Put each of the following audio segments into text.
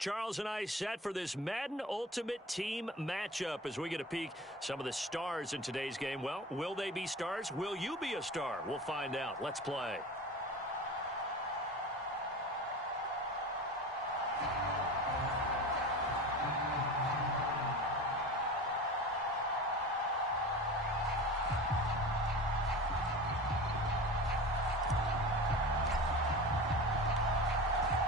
Charles and I set for this Madden Ultimate Team matchup as we get a peek some of the stars in today's game. Well, will they be stars? Will you be a star? We'll find out. Let's play.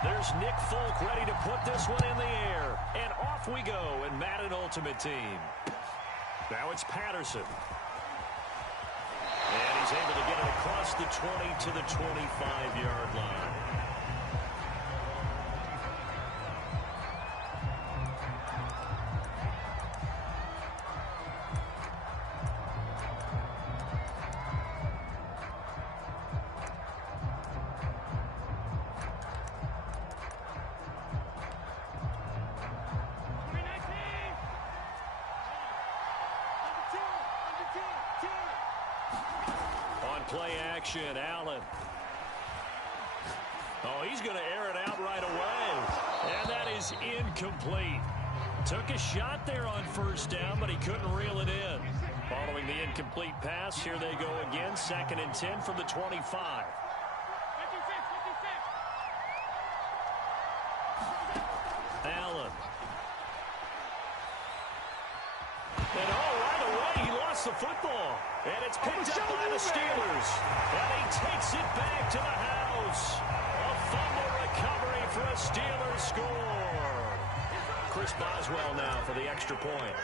There's Nick Folk ready to put this one in the air. And off we go in Madden Ultimate Team. Now it's Patterson. And he's able to get it across the 20 to the 25-yard line. Play action, Allen. Oh, he's going to air it out right away. And that is incomplete. Took a shot there on first down, but he couldn't reel it in. Following the incomplete pass, here they go again. 2nd and 10 from the 25. Allen. And right away, he lost the football. And it's picked up by the Steelers. And he takes it back to the house. A fumble recovery for a Steelers score. Chris Boswell now for the extra point.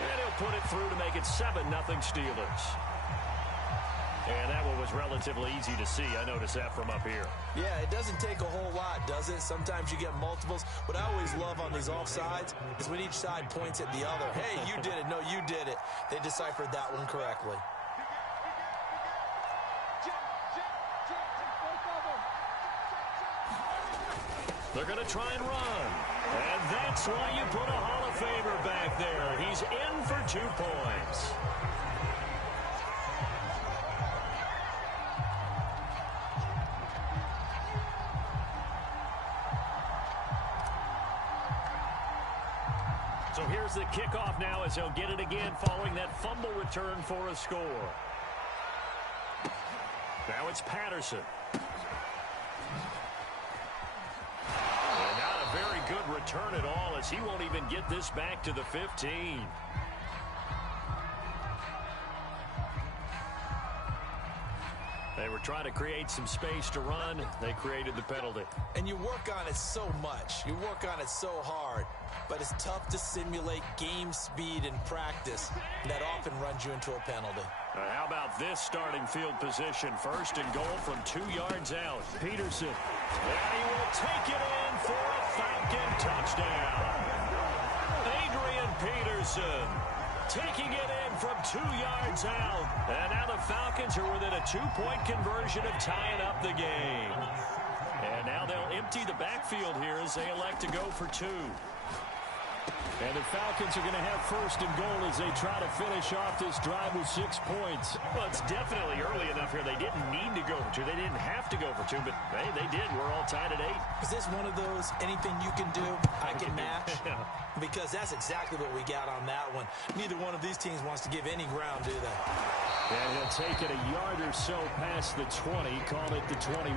And he'll put it through to make it 7-0 Steelers. And that one was relatively easy to see. I noticed that from up here. Yeah, it doesn't take a whole lot, does it? Sometimes you get multiples. What I always love on these offsides is when each side points at the other. Hey, you did it. No, you did it. They deciphered that one correctly. They're going to try and run. And that's why you put a Hall of Famer back there. He's in for 2 points. So here's the kickoff now as he'll get it again following that fumble return for a score. Now it's Patterson. And not a very good return at all as he won't even get this back to the 15. They were trying to create some space to run. They created the penalty. And you work on it so much. You work on it so hard. But it's tough to simulate game speed in practice. That often runs you into a penalty. How about this starting field position? 1st and goal from 2 yards out. Peterson. And he will take it in for a Falcon touchdown. Adrian Peterson taking it in from 2 yards out. And now the Falcons are within a 2-point conversion of tying up the game. And now they'll empty the backfield here as they elect to go for 2. And the Falcons are going to have 1st and goal as they try to finish off this drive with 6 points. Well, it's definitely early enough here. They didn't need to go for 2. They didn't have to go for 2, but, hey, they did. We're all tied at 8. Is this one of those anything you can do, I can match? Because that's exactly what we got on that one. Neither one of these teams wants to give any ground, do they? And he'll take it a yard or so past the 20, call it the 21.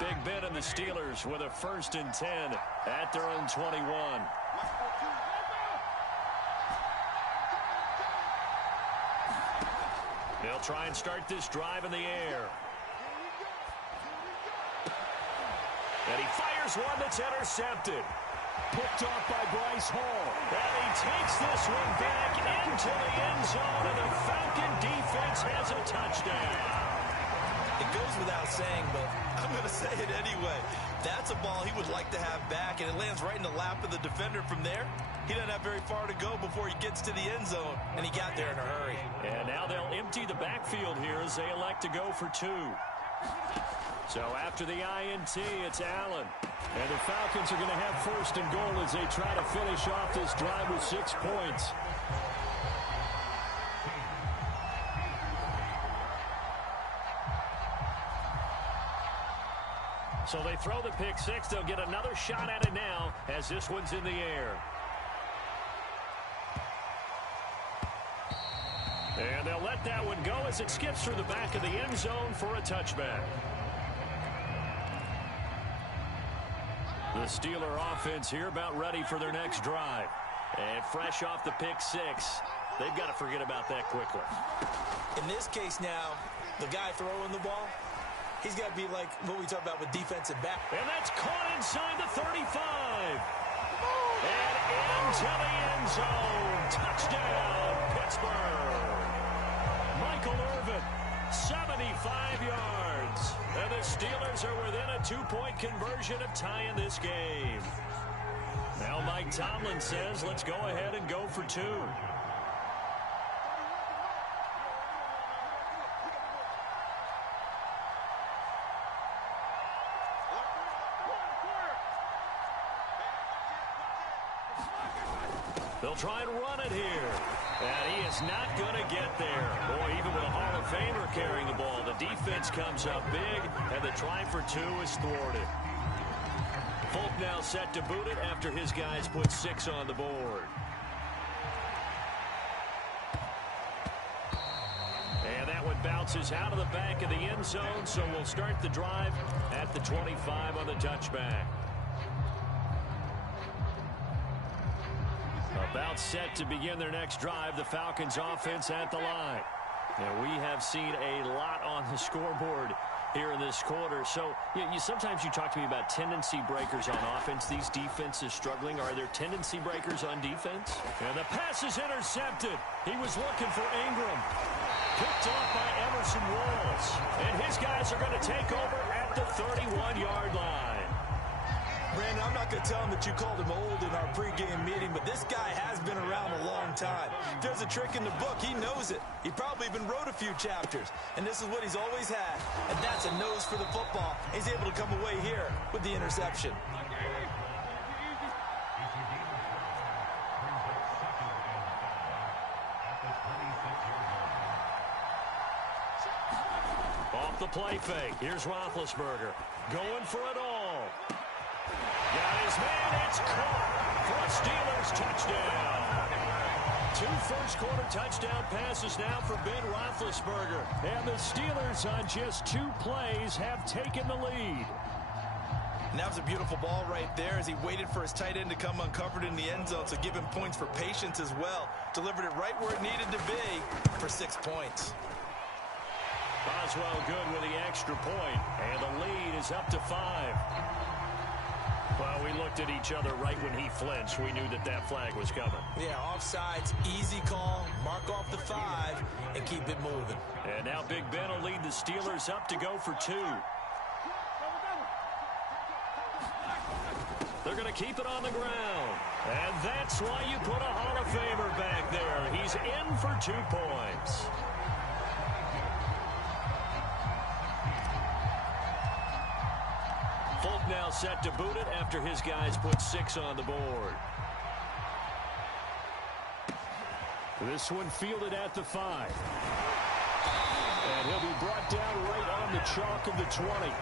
Big Ben and the Steelers with a 1st and 10 at their own 21. They'll try and start this drive in the air. And he fires one that's intercepted. Picked off by Bryce Hall. And he takes this one back into the end zone, and the Falcon defense has a touchdown. It goes without saying, but I'm going to say it anyway. That's a ball he would like to have back, and it lands right in the lap of the defender from there. He doesn't have very far to go before he gets to the end zone, and he got there in a hurry. And now they'll empty the backfield here as they elect to go for 2. So after the INT, it's Allen. And the Falcons are going to have first and goal as they try to finish off this drive with 6 points. So they throw the pick six. They'll get another shot at it now as this one's in the air. And they'll let that one go as it skips through the back of the end zone for a touchback. The Steeler offense here about ready for their next drive. And fresh off the pick six, they've got to forget about that quickly. In this case now, the guy throwing the ball, he's got to be like what we talk about with defensive back. And that's caught inside the 35. And into the end zone. Touchdown, Pittsburgh. Michael Irvin, 75 yards. And the Steelers are within a 2-point conversion of tying this game. Now Mike Tomlin says, let's go ahead and go for 2. They'll try and run it here. And he is not going to get there. Boy, even with a Hall of Famer carrying the ball, the defense comes up big, and the try for 2 is thwarted. Folk now set to boot it after his guys put 6 on the board. And that one bounces out of the back of the end zone, so we'll start the drive at the 25 on the touchback. About set to begin their next drive, the Falcons offense at the line. Now, we have seen a lot on the scoreboard here in this quarter. So sometimes you talk to me about tendency breakers on offense. These defenses struggling. Are there tendency breakers on defense? And the pass is intercepted. He was looking for Ingram. Picked off by Emerson Walls. And his guys are going to take over at the 31-yard line. Brandon, I'm not going to tell him that you called him old in our pregame meeting, but this guy has been around a long time. If there's a trick in the book, he knows it. He probably even wrote a few chapters, and this is what he's always had, and that's a nose for the football. He's able to come away here with the interception. Off the play fake, here's Roethlisberger going for it all. Got his man, it's caught for a Steelers touchdown. 2 first-quarter touchdown passes now for Ben Roethlisberger. And the Steelers on just 2 plays have taken the lead. And that was a beautiful ball right there as he waited for his tight end to come uncovered in the end zone, so give him points for patience as well. Delivered it right where it needed to be for 6 points. Boswell good with the extra point, and the lead is up to 5. Well, we looked at each other right when he flinched. We knew that that flag was coming. Yeah, offsides, easy call, mark off the 5, and keep it moving. And now Big Ben will lead the Steelers up to go for 2. They're going to keep it on the ground. And that's why you put a Hall of Famer back there. He's in for 2 points. Folk now set to boot it after his guys put 6 on the board. This one fielded at the 5. And he'll be brought down right on the chalk of the 20.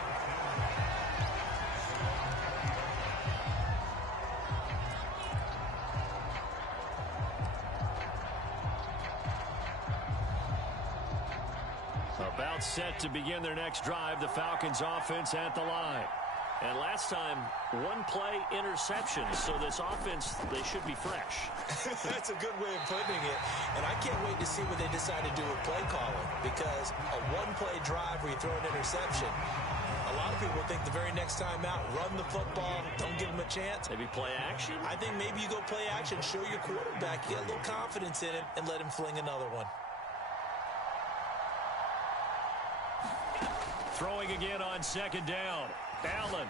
About set to begin their next drive, the Falcons offense at the line. And last time, 1-play interception. So this offense, they should be fresh. That's a good way of putting it. And I can't wait to see what they decide to do with play calling. Because a 1-play drive where you throw an interception, a lot of people think the very next time out, run the football, don't give them a chance. Maybe play action? I think maybe you go play action, show your quarterback, get a little confidence in him, and let him fling another one. Throwing again on 2nd down. Allen.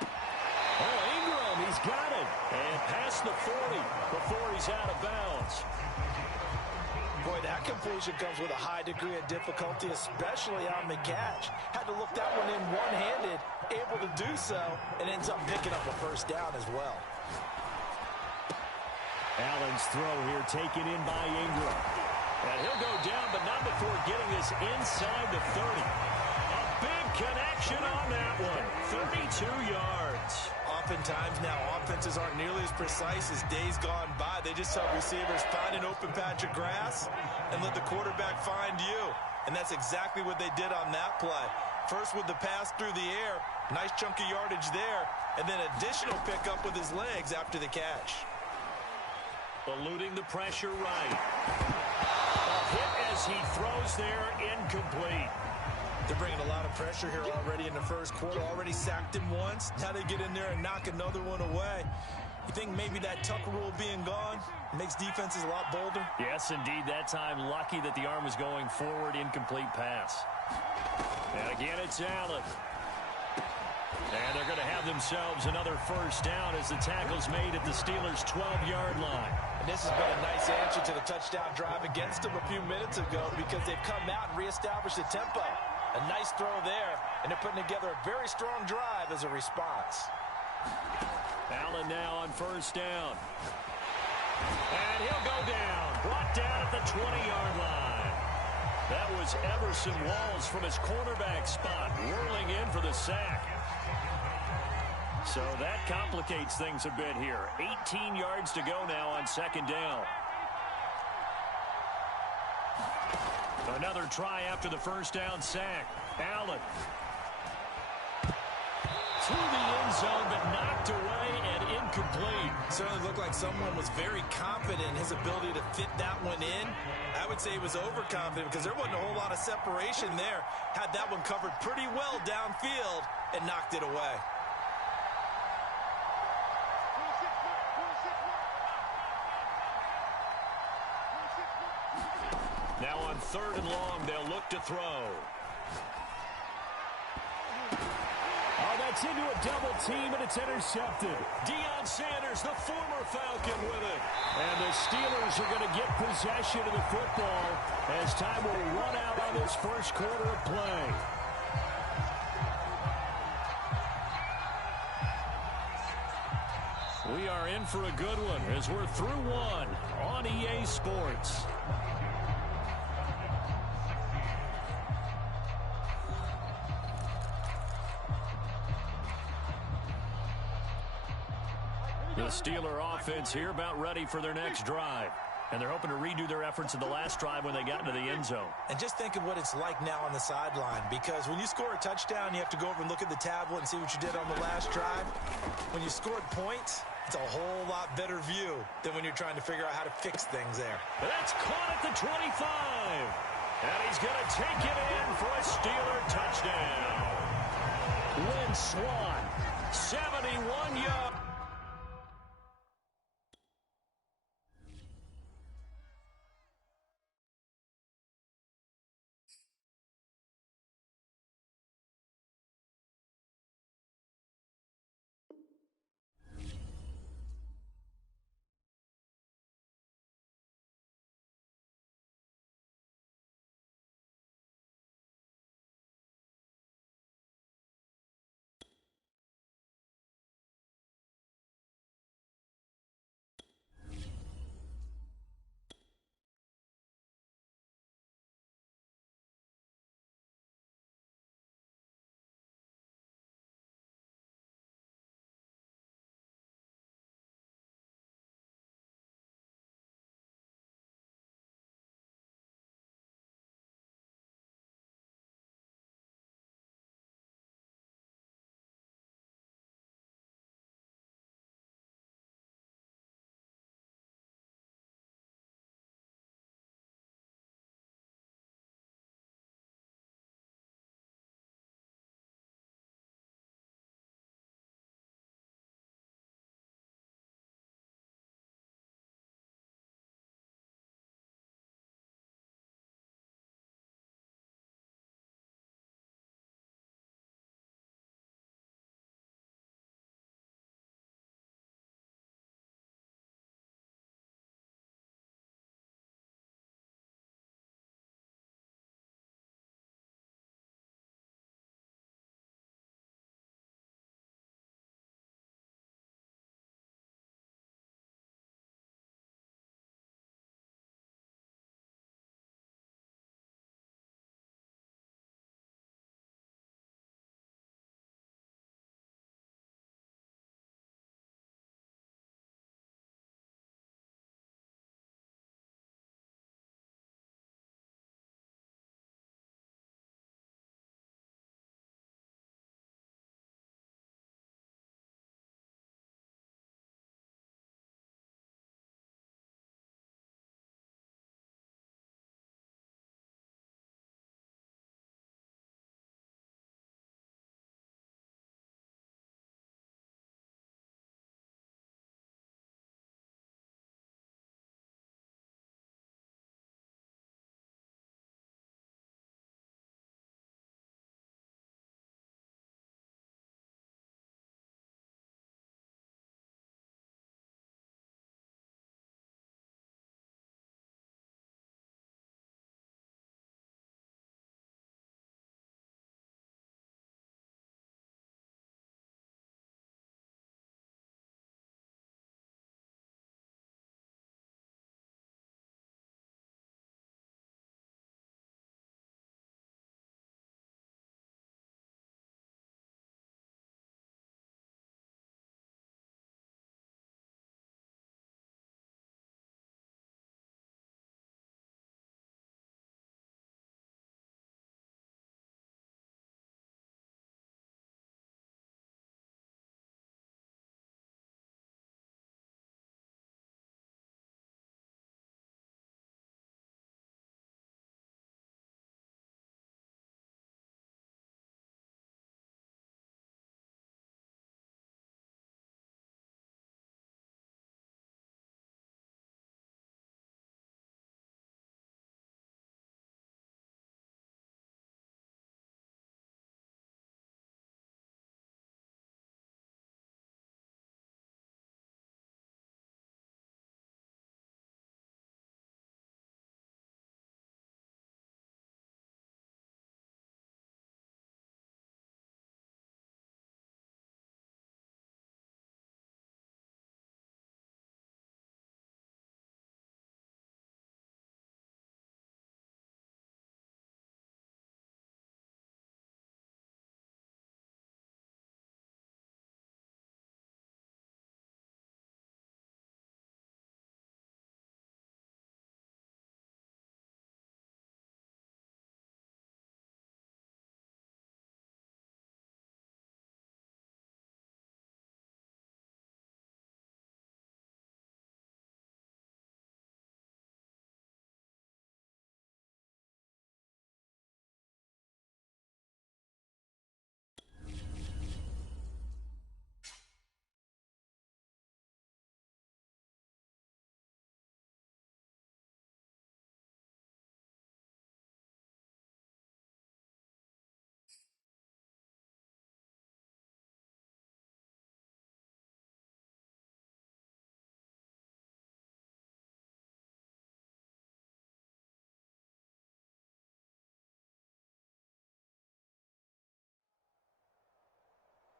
Oh, Ingram, he's got it. And past the 40 before he's out of bounds. Boy, that completion comes with a high degree of difficulty, especially on the catch. Had to look that one in one-handed, able to do so, and ends up picking up a first down as well. Allen's throw here taken in by Ingram. And he'll go down, but not before getting this inside the 30. A big connection on that one. 32 yards. Oftentimes now, offenses aren't nearly as precise as days gone by. They just help receivers find an open patch of grass and let the quarterback find you. And that's exactly what they did on that play. First with the pass through the air, nice chunk of yardage there, and then additional pickup with his legs after the catch. Eluding the pressure right. A hit as he throws there, incomplete. They're bringing a lot of pressure here already in the first quarter. Already sacked him once. Now they get in there and knock another one away. You think maybe that Tucker rule being gone makes defenses a lot bolder? Yes, indeed. That time, lucky that the arm was going forward. Incomplete pass. And again, it's Allen. And they're going to have themselves another first down as the tackle's made at the Steelers' 12-yard line. And this has been a nice answer to the touchdown drive against them a few minutes ago because they've come out and reestablished the tempo. A nice throw there, and they're putting together a very strong drive as a response. Allen now on first down. And he'll go down. Brought down at the 20-yard line. That was Everson Walls from his cornerback spot, whirling in for the sack. So that complicates things a bit here. 18 yards to go now on second down. Another try after the first down sack. Allen. Through the end zone, but knocked away and incomplete. Certainly looked like someone was very confident in his ability to fit that one in. I would say he was overconfident because there wasn't a whole lot of separation there. Had that one covered pretty well downfield and knocked it away. Now on third and long, they'll look to throw. Oh, that's into a double team, and it's intercepted. Deion Sanders, the former Falcon, with it. And the Steelers are going to get possession of the football as time will run out on this first quarter of play. We are in for a good one as we're through one on EA Sports. The Steeler offense here about ready for their next drive. And they're hoping to redo their efforts in the last drive when they got into the end zone. And just think of what it's like now on the sideline, because when you score a touchdown, you have to go over and look at the tablet and see what you did on the last drive. When you scored points, it's a whole lot better view than when you're trying to figure out how to fix things there. That's caught at the 25. And he's going to take it in for a Steeler touchdown. Lynn Swann, 71 yards.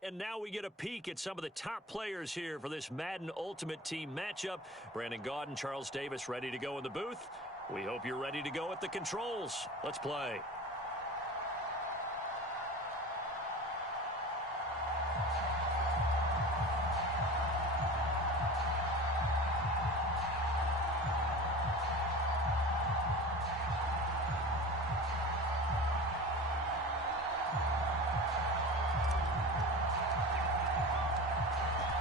And now we get a peek at some of the top players here for this Madden Ultimate Team matchup. Brandon Gaudin, Charles Davis ready to go in the booth. We hope you're ready to go at the controls. Let's play.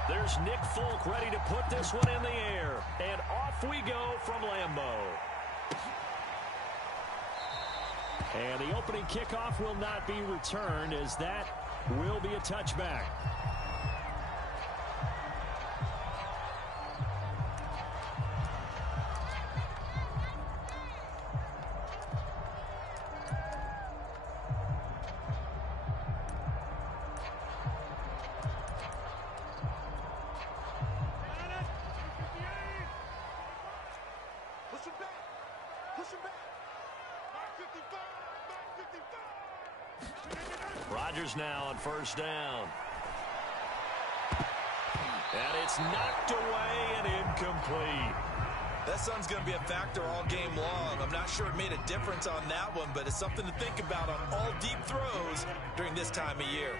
There's Nick Folk ready to put this one in the air. And off we go from Lambeau. And the opening kickoff will not be returned, as that will be a touchback. Rodgers now on first down. And it's knocked away and incomplete. That sun's going to be a factor all game long. I'm not sure it made a difference on that one, but it's something to think about on all deep throws during this time of year.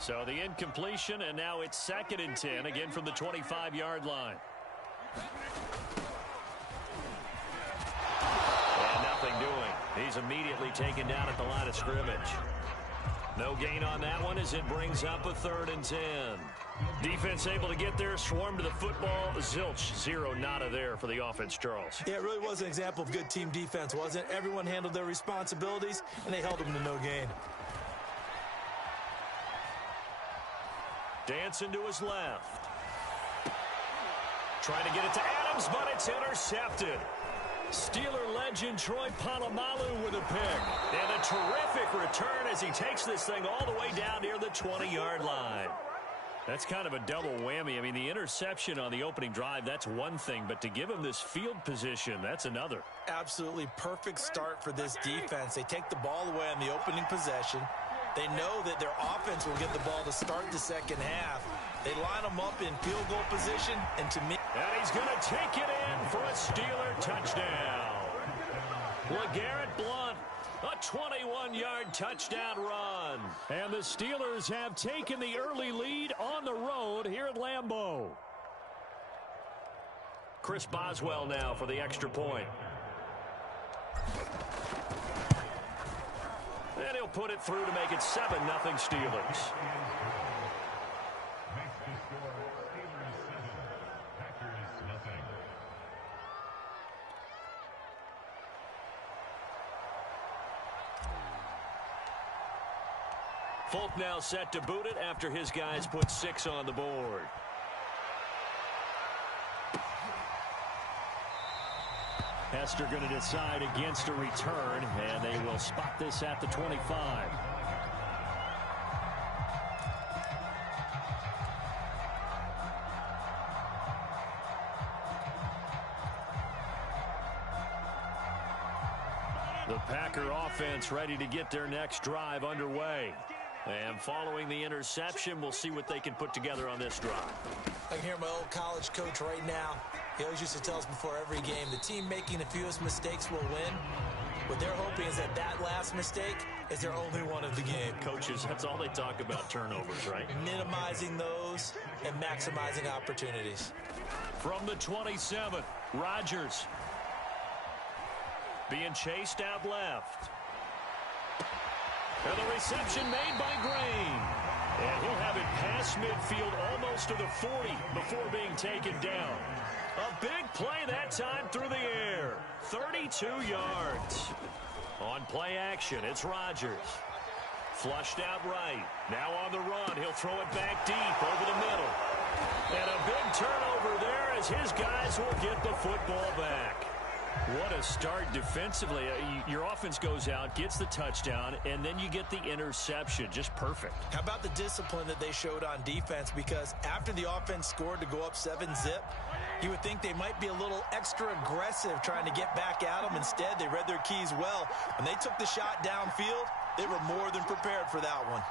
So the incompletion, and now it's 2nd and 10, again from the 25-yard line. And nothing doing. He's immediately taken down at the line of scrimmage. No gain on that one as it brings up a 3rd and 10. Defense able to get there, swarm to the football. Zilch, 0 nada there for the offense, Charles. Yeah, it really was an example of good team defense, wasn't it? Everyone handled their responsibilities, and they held them to no gain. Dancing to his left. Trying to get it to Adams, but it's intercepted. Steeler legend Troy Polamalu with a pick. And a terrific return as he takes this thing all the way down near the 20-yard line. That's kind of a double whammy. I mean, the interception on the opening drive, that's one thing. But to give him this field position, that's another. Absolutely perfect start for this defense. They take the ball away on the opening possession. They know that their offense will get the ball to start the second half. They line them up in field goal position, and to me... And he's going to take it in for a Steeler touchdown. LeGarrette Blount, a 21-yard touchdown run. And the Steelers have taken the early lead on the road here at Lambeau. Chris Boswell now for the extra point. And he'll put it through to make it 7-0 Steelers. Folk now set to boot it after his guys put 6 on the board. Hester going to decide against a return, and they will spot this at the 25. The Packer offense ready to get their next drive underway. And following the interception, we'll see what they can put together on this drive. I can hear my old college coach right now. He always used to tell us before every game, the team making the fewest mistakes will win. What they're hoping is that that last mistake is their only one of the game. Coaches, that's all they talk about, turnovers, right? Minimizing those and maximizing opportunities. From the 27, Rodgers being chased out left. And the reception made by Green. And he'll have it past midfield almost to the 40 before being taken down. A big play that time through the air. 32 yards. On play action, it's Rodgers. Flushed out right. Now on the run. He'll throw it back deep over the middle. And a big turnover there as his guys will get the football back. What a start defensively. Your offense goes out, gets the touchdown, and then you get the interception. Just perfect. How about the discipline that they showed on defense? Because after the offense scored to go up 7-zip, you would think they might be a little extra aggressive trying to get back at them. Instead, they read their keys well. When they took the shot downfield, they were more than prepared for that one.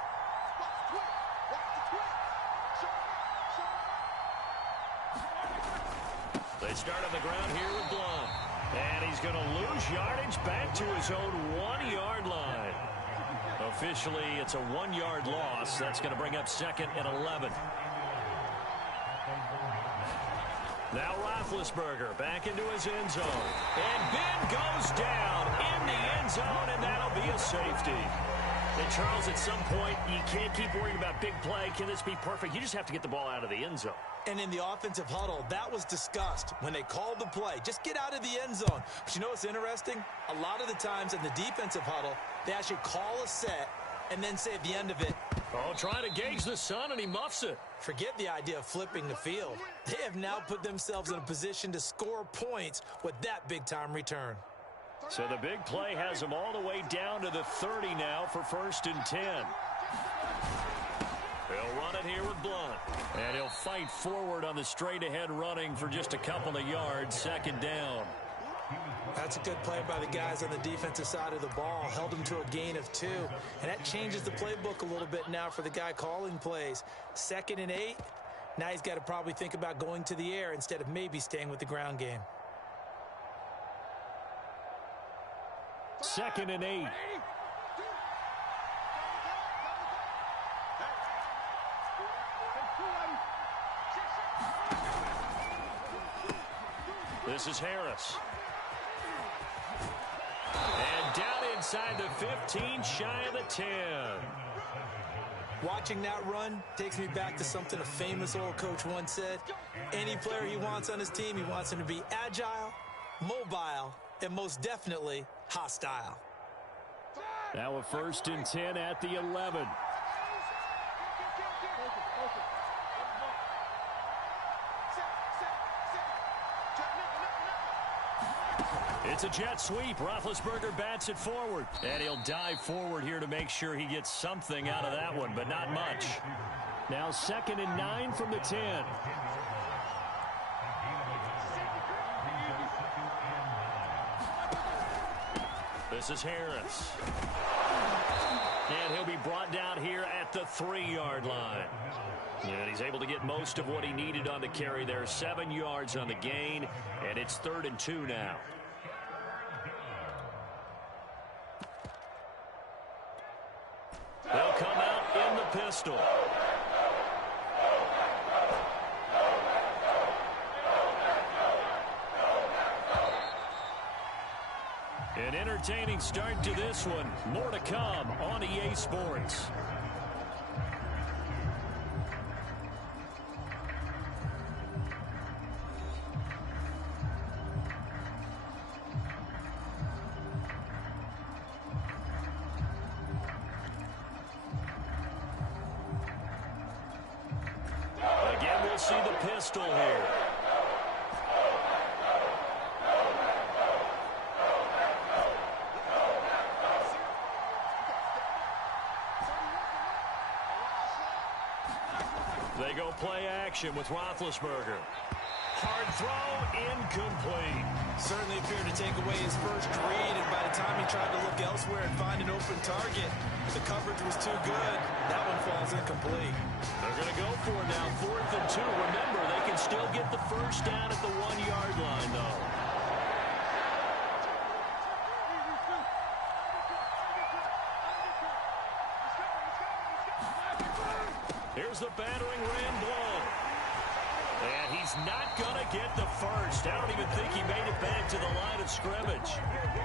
start on the ground here with Blunt. And he's going to lose yardage back to his own 1-yard line. Officially, it's a 1-yard loss. That's going to bring up 2nd and 11. Now Roethlisberger back into his end zone. And Ben goes down in the end zone, and that'll be a safety. And Charles, at some point, you can't keep worrying about big play. Can this be perfect? You just have to get the ball out of the end zone. And in the offensive huddle, that was discussed when they called the play. Just get out of the end zone. But you know what's interesting? A lot of the times in the defensive huddle, they actually call a set and then say at the end of it, oh, trying to gauge the sun, and he muffs it. Forget the idea of flipping the field. They have now put themselves in a position to score points with that big-time return. So the big play has them all the way down to the 30 now for 1st and 10. He'll run it here with Blunt. And he'll fight forward on the straight-ahead running for just a couple of yards, 2nd down. That's a good play by the guys on the defensive side of the ball. Held him to a gain of 2. And that changes the playbook a little bit now for the guy calling plays. 2nd and 8. Now he's got to probably think about going to the air instead of maybe staying with the ground game. 2nd and 8. This is Harris. And down inside the 15, shy of the 10. Watching that run takes me back to something a famous old coach once said. Any player he wants on his team, he wants him to be agile, mobile, and most definitely hostile. Now a 1st and 10 at the 11. It's a jet sweep. Roethlisberger bats it forward. And he'll dive forward here to make sure he gets something out of that one, but not much. Now 2nd and 9 from the 10. This is Harris. And he'll be brought down here at the 3-yard line. And he's able to get most of what he needed on the carry there. 7 yards on the gain, and it's 3rd and 2 now. They'll come out in the pistol. An entertaining start to this one. More to come on EA Sports. Again, we'll see the pistol here. They go play action with Roethlisberger. Hard throw, incomplete. Certainly appeared to take away his first read, and by the time he tried to look elsewhere and find an open target, the coverage was too good. That one falls incomplete. They're going to go for it now, 4th and 2. Remember, they can still get the first down at the 1-yard line, though. Here's the battering ram blow. And he's not going to get the first. I don't even think he made it back to the line of scrimmage.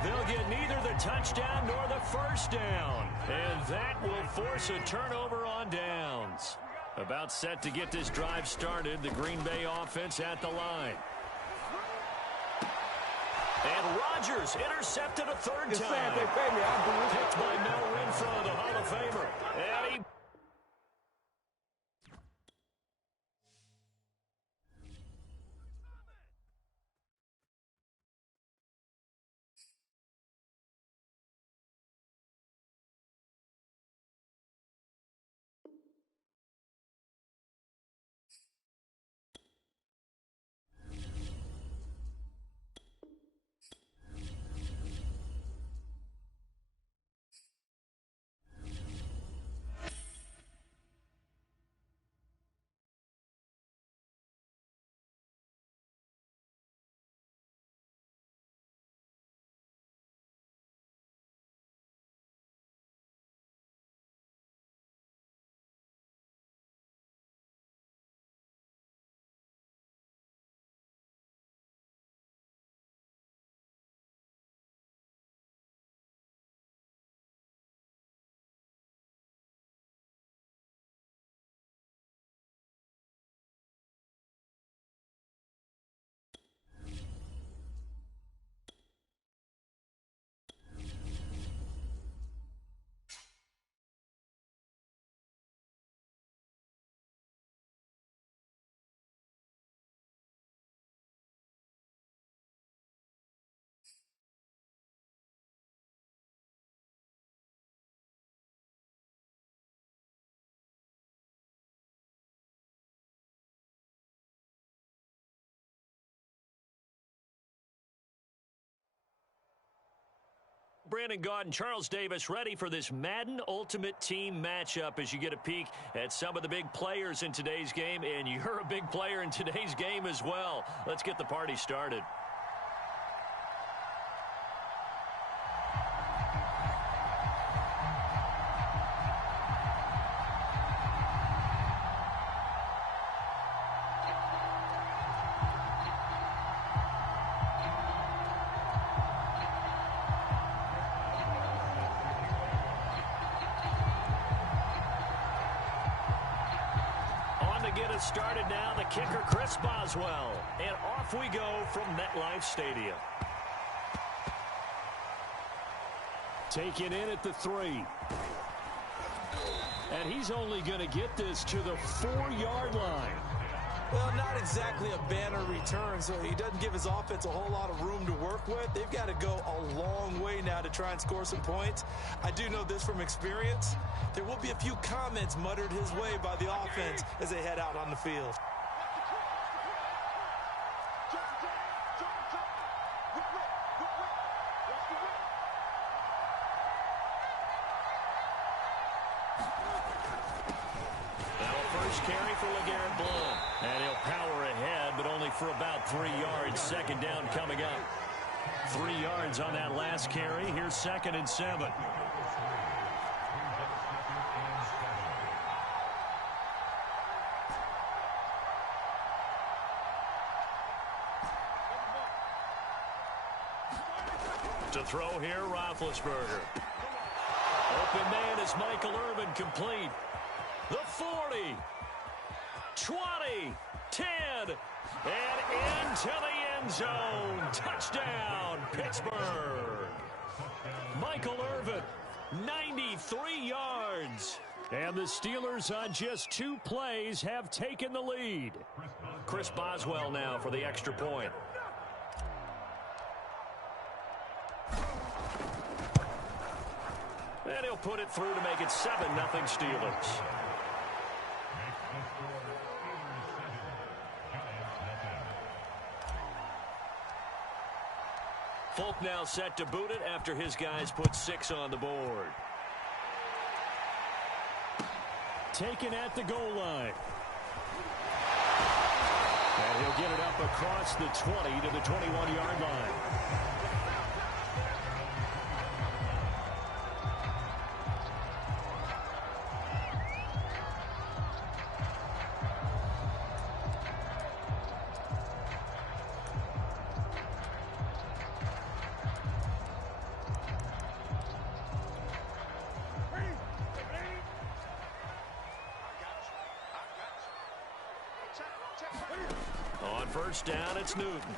They'll get neither the touchdown nor the first down. And that will force a turnover on downs. About set to get this drive started, the Green Bay offense at the line. And Rodgers intercepted a 3rd time. Picked by Mel Renfro, the Hall of Famer. And he Brandon Gaudin, Charles Davis, ready for this Madden Ultimate Team matchup as you get a peek at some of the big players in today's game, and you're a big player in today's game as well. Let's get the party started. Get us started now, the kicker, Chris Boswell. And off we go from MetLife Stadium. Taken in at the 3. And he's only going to get this to the 4-yard line. Well, not exactly a banner return, so he doesn't give his offense a whole lot of room to work with. They've got to go a long way now to try and score some points. I do know this from experience. There will be a few comments muttered his way by the offense as they head out on the field. Carry for LeGarrette Blount. And he'll power ahead, but only for about 3 yards. Second down coming up. 3 yards on that last carry. Here's 2nd and 7. To throw here, Roethlisberger. Open man is Michael Irvin, complete. The 40. 20, 10, and into the end zone. Touchdown, Pittsburgh. Michael Irvin, 93 yards. And the Steelers on just 2 plays have taken the lead. Chris Boswell now for the extra point. And he'll put it through to make it 7-0 Steelers. Folk now set to boot it after his guys put 6 on the board. Taken at the goal line. And he'll get it up across the 20 to the 21-yard line. On first down, it's Newton.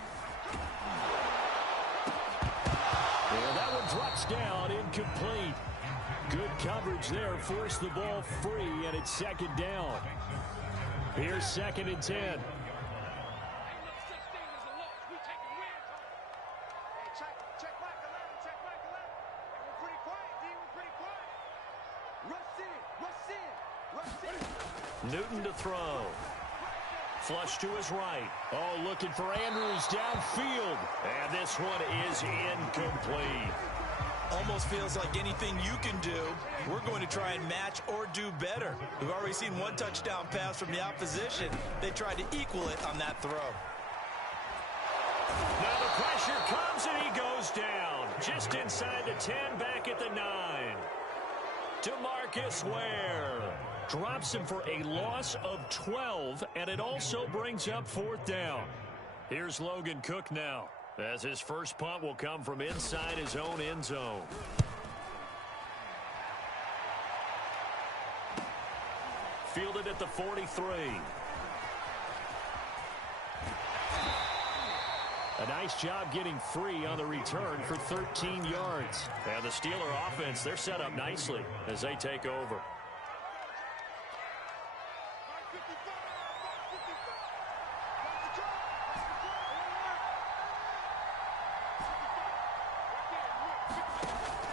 And that one drops down, incomplete. Good coverage there, forced the ball free, and it's 2nd down. Here's 2nd and 10. Newton to throw. Flush to his right. Oh, looking for Andrews downfield. And this one is incomplete. Almost feels like anything you can do, we're going to try and match or do better. We've already seen 1 touchdown pass from the opposition. They tried to equal it on that throw. Now the pressure comes and he goes down. Just inside the 10, back at the 9. DeMarcus Ware drops him for a loss of 12, and it also brings up 4th down. Here's Logan Cook now, as his first punt will come from inside his own end zone. Fielded at the 43. A nice job getting free on the return for 13 yards. And the Steeler offense, they're set up nicely as they take over.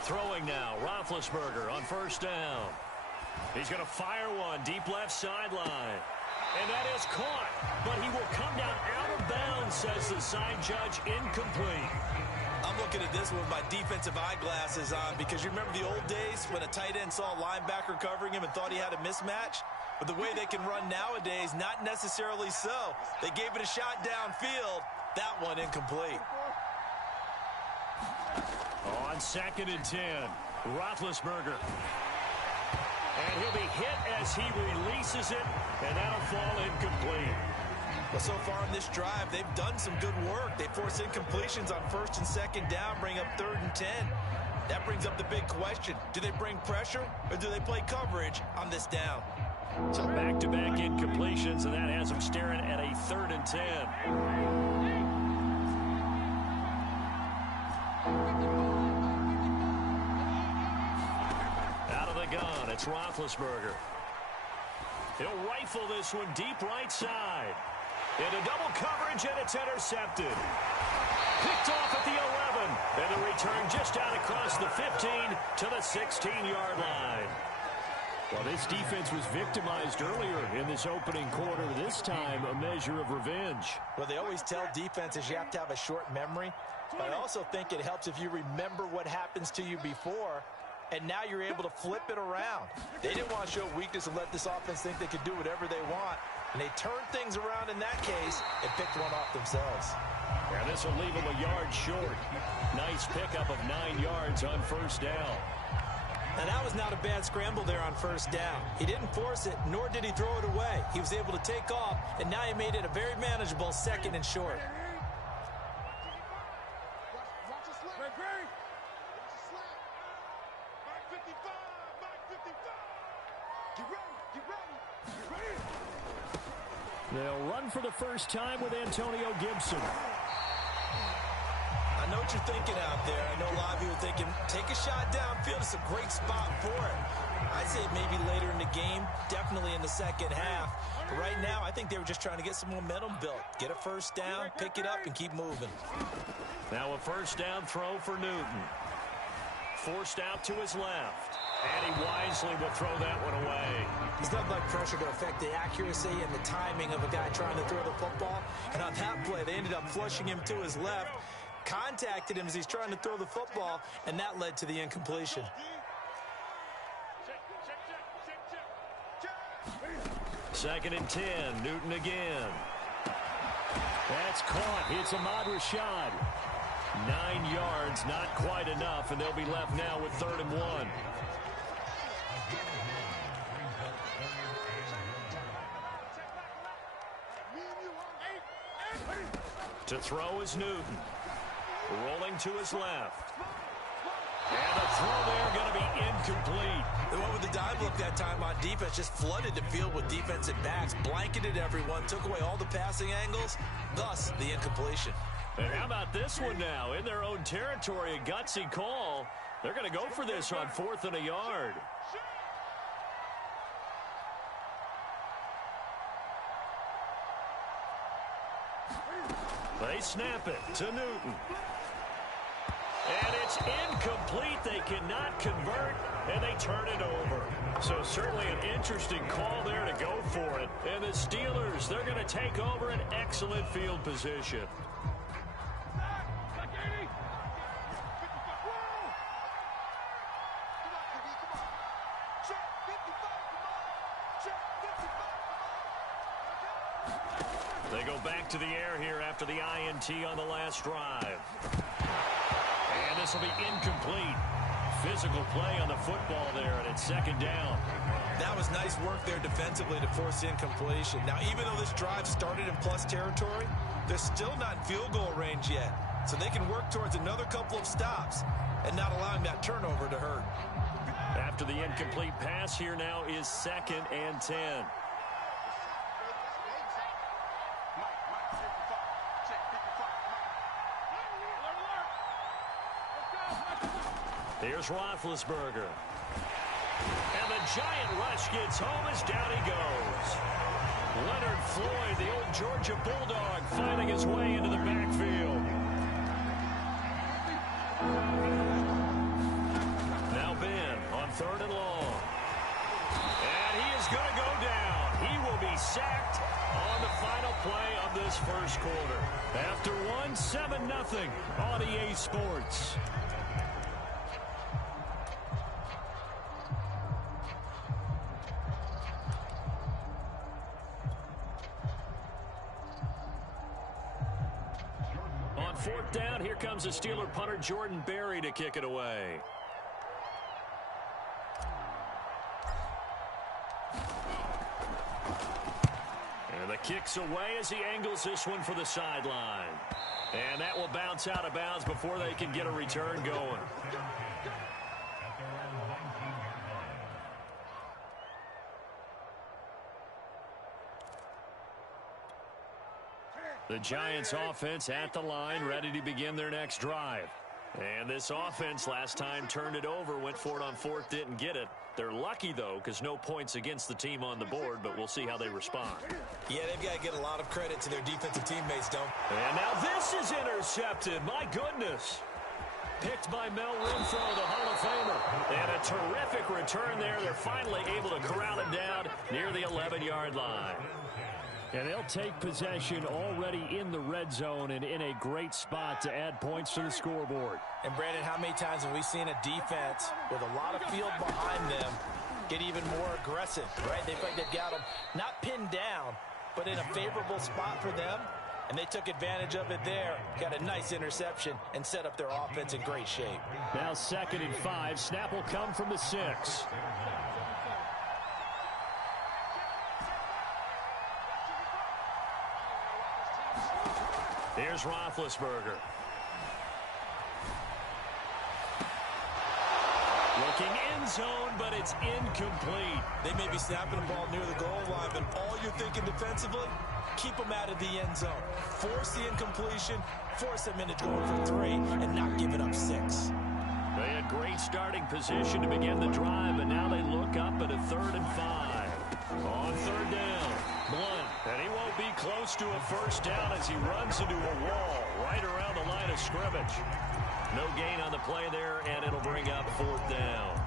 Throwing now, Roethlisberger on first down. He's going to fire one deep left sideline. And that is caught, but he will come down out of bounds, says the side judge, incomplete. I'm looking looking at this one with my defensive eyeglasses on, because you remember the old days when a tight end saw a linebacker covering him and thought he had a mismatch? But the way they can run nowadays, not necessarily so. They gave it a shot downfield. That one incomplete. On 2nd and 10, Roethlisberger. And he'll be hit as he releases it, and that'll fall incomplete. Well, so far in this drive, they've done some good work. They force incompletions on 1st and 2nd down, bring up 3rd and 10. That brings up the big question. Do they bring pressure, or do they play coverage on this down? So back-to-back incompletions, and that has them staring at a 3rd and 10. Out of the gun, it's Roethlisberger. He'll rifle this one deep right side. Into double coverage, and it's intercepted. Picked off at the 11, and the return just out across the 15 to the 16-yard line. Well, this defense was victimized earlier in this opening quarter. This time, a measure of revenge. Well, they always tell defenses you have to have a short memory. But I also think it helps if you remember what happens to you before, and now you're able to flip it around. They didn't want to show weakness and let this offense think they could do whatever they want. And they turned things around in that case and picked one off themselves. Yeah, this will leave them a yard short. Nice pickup of 9 yards on 1st down. And that was not a bad scramble there on 1st down. He didn't force it, nor did he throw it away. He was able to take off, and now he made it a very manageable 2nd and short. They'll run for the first time with Antonio Gibson. I know what you're thinking out there. I know a lot of you are thinking, take a shot downfield. It's a great spot for it. I'd say maybe later in the game, definitely in the 2nd half. But right now, I think they were just trying to get some momentum built. Get a 1st down, pick it up, and keep moving. Now a 1st down throw for Newton. Forced out to his left. And he wisely will throw that one away. There's nothing like pressure to affect the accuracy and the timing of a guy trying to throw the football. And on that play, they ended up flushing him to his left, contacted him as he's trying to throw the football, and that led to the incompletion. Second and 10, Newton again. That's caught. It's Ahmad Rashad. 9 yards, not quite enough, and they'll be left now with 3rd and 1. To throw is Newton. Rolling to his left. And the throw there going to be incomplete. They went with the dive look that time on defense, just flooded the field with defensive backs, blanketed everyone, took away all the passing angles, thus the incompletion. And how about this one now? In their own territory, a gutsy call. They're going to go for this on 4th and a yard. They snap it to Newton. And it's incomplete. They cannot convert, and they turn it over. So certainly an interesting call there to go for it. And the Steelers, they're going to take over an excellent field position. They go back to the air here after the INT on the last drive. And this will be incomplete. Physical play on the football there, and it's 2nd down. That was nice work there defensively to force incompletion. Now, even though this drive started in plus territory, they're still not in field goal range yet. So they can work towards another couple of stops and not allowing that turnover to hurt. After the incomplete pass, here now is 2nd and 10. Here's Roethlisberger. And the giant rush gets home as down he goes. Leonard Floyd, the old Georgia Bulldog, finding his way into the backfield. Now Ben on 3rd and long. And he is going to go down. He will be sacked on the final play of this first quarter. After one, 7-0 on EA Sports. On fourth down, here comes the Steeler punter Jordan Berry to kick it away. And the kick's away as he angles this one for the sideline. And that will bounce out of bounds before they can get a return going. The Giants offense at the line, ready to begin their next drive. And this offense last time turned it over, went for it on fourth, didn't get it. They're lucky, though, because no points against the team on the board, but we'll see how they respond. Yeah, they've got to get a lot of credit to their defensive teammates, don't. And now this is intercepted. My goodness. Picked by Mel Renfro, the Hall of Famer. And a terrific return there. They're finally able to corral him down near the 11-yard line. And they'll take possession already in the red zone and in a great spot to add points to the scoreboard. And, Brandon, how many times have we seen a defense with a lot of field behind them get even more aggressive, right? They feel like they've got them not pinned down, but in a favorable spot for them. And they took advantage of it there, got a nice interception, and set up their offense in great shape. Now 2nd and 5. Snap will come from the 6. Here's Roethlisberger. Looking end zone, but it's incomplete. They may be snapping the ball near the goal line, but all you're thinking defensively, keep them out of the end zone. Force the incompletion, force them into going for 3, and not give it up 6. They had great starting position to begin the drive, and now they look up at a 3rd and 5. On 3rd down, Blunt, and he won't be close to a first down as he runs into a wall right around the line of scrimmage. No gain on the play there, and it'll bring up 4th down.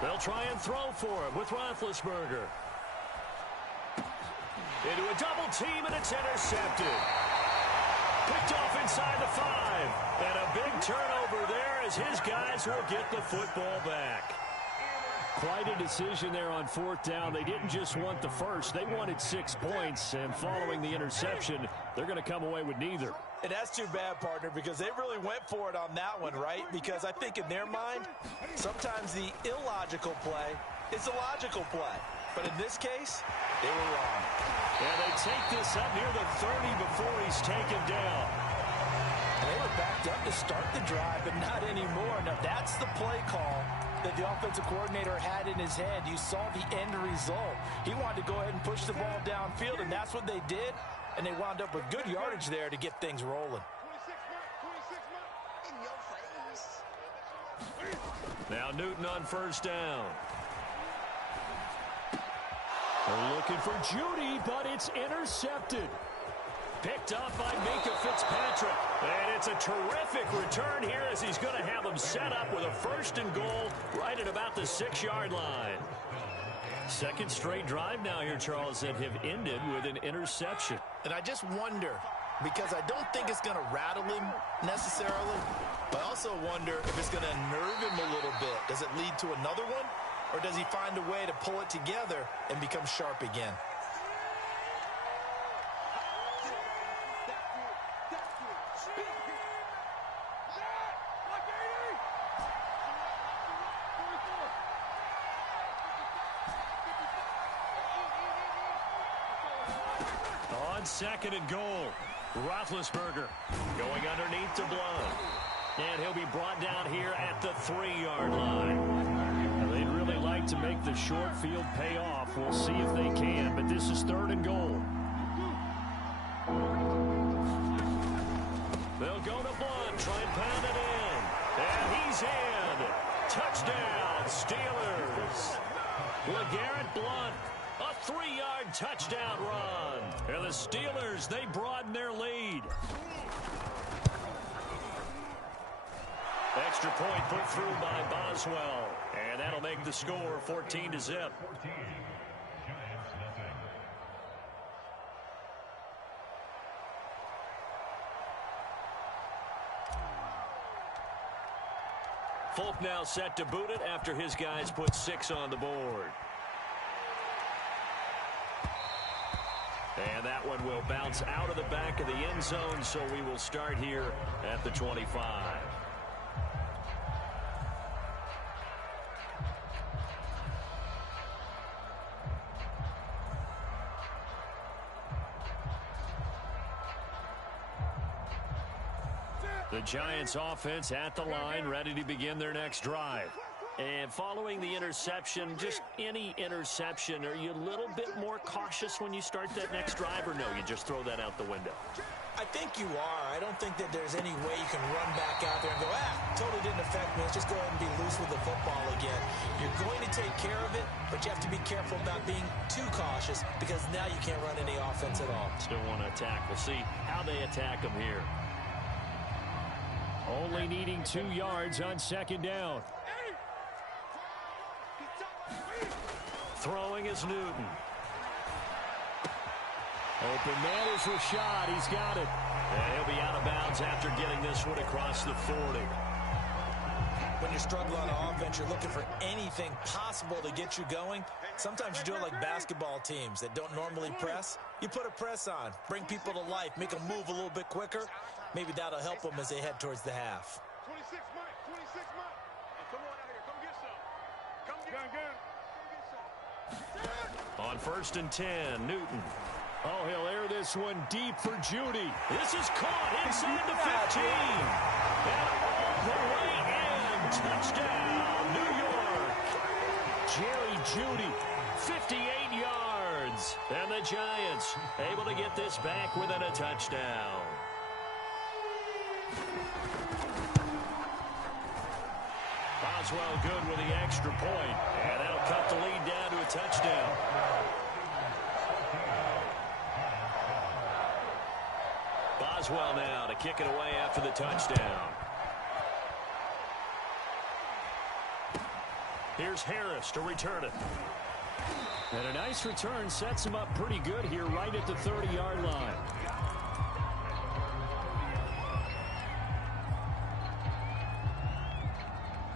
They'll try and throw for him with Roethlisberger. Into a double team, and it's intercepted. Picked off inside the 5. And a big turnover there as his guys will get the football back. Quite a decision there on 4th down. They didn't just want the first. They wanted 6 points, and following the interception, they're going to come away with neither. And that's too bad, partner, because they really went for it on that one, right? Because I think in their mind, sometimes the illogical play is a logical play. But in this case, they were wrong. And they take this up near the 30 before he's taken down. And they were backed up to start the drive, but not anymore. Now, that's the play call that the offensive coordinator had in his head. You saw the end result. He wanted to go ahead and push the ball downfield, and that's what they did. And they wound up with good yardage there to get things rolling. Now Newton on 1st down. They're looking for Judy, but it's intercepted. Picked up by Minka Fitzpatrick. And it's a terrific return here as he's going to have them set up with a 1st and goal right at about the 6-yard line. 2nd straight drive now here, Charles, that have ended with an interception. And I just wonder, because I don't think it's going to rattle him necessarily, but I also wonder if it's going to nerve him a little bit. Does it lead to another one, or does he find a way to pull it together and become sharp again? On 2nd and goal, Roethlisberger going underneath to Blunt. And he'll be brought down here at the 3-yard line. They'd really like to make the short field pay off. We'll see if they can, but this is 3rd and goal. They'll go to Blunt, try and pound is in. Touchdown, Steelers. LeGarrette Blount, a 3-yard touchdown run. And the Steelers, they broaden their lead. Extra point put through by Boswell. And that'll make the score 14-0. Folk now set to boot it after his guys put 6 on the board. And that one will bounce out of the back of the end zone, so we will start here at the 25. The Giants offense at the line, ready to begin their next drive. And following the interception, just any interception, are you a little bit more cautious when you start that next drive, or no, you just throw that out the window? I think you are. I don't think that there's any way you can run back out there and go, totally didn't affect me. Let's just go ahead and be loose with the football again. You're going to take care of it, but you have to be careful about being too cautious because now you can't run any offense at all. Still want to attack. We'll see how they attack them here. Only needing 2 yards on second down. Throwing is Newton. Open man is Rashad. He's got it. And he'll be out of bounds after getting this one across the 40. When you're struggling on offense, you're looking for anything possible to get you going. Sometimes you do it like basketball teams that don't normally press. You put a press on, bring people to life, make them move a little bit quicker. Maybe that'll help them as they head towards the half. 26 Mike. Come on out here. Come get some. Come get some. On 1st and 10, Newton. Oh, he'll air this one deep for Judy. This is caught inside the 15. And all the way in. Touchdown, New York. Jerry Judy, 58 yards. And the Giants able to get this back within a touchdown. Boswell good with the extra point, and that'll cut the lead down to a touchdown. Boswell now to kick it away after the touchdown. Here's Harris to return it. And a nice return sets him up pretty good here right at the 30-yard line.